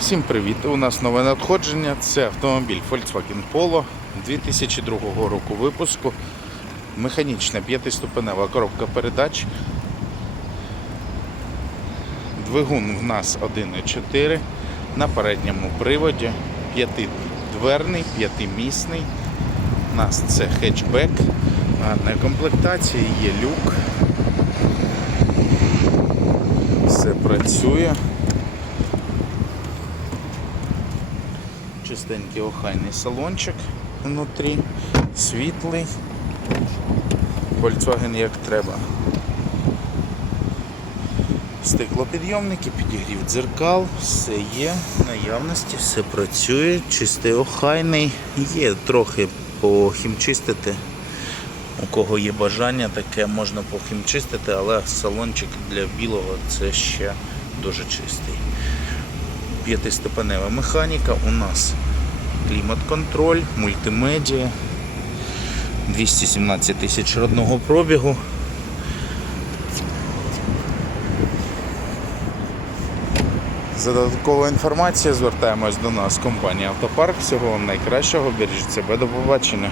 Всім привіт! У нас нове надходження. Це автомобіль Volkswagen Polo 2002 року випуску. Механічна п'ятиступенева коробка передач. Двигун в нас 1.4 на передньому приводі, п'ятидверний, п'ятимісний. У нас це хетчбек, гарна комплектація, є люк. Все працює. Чистенький охайний салончик внутрі, світлий. Volkswagen як треба. Стеклопідйомники, підігрів дзеркал, все є, наявності, все працює, чистий охайний, є трохи похімчистити. У кого є бажання, таке можна похімчистити, але салончик для білого це ще дуже чистий. П'ятиступенева механіка, у нас клімат-контроль, мультимедіа, 217 тисяч родного пробігу. За додатковою інформацією звертаємось до нас компанія Автопарк. Всього вам найкращого, бережіть себе, до побачення.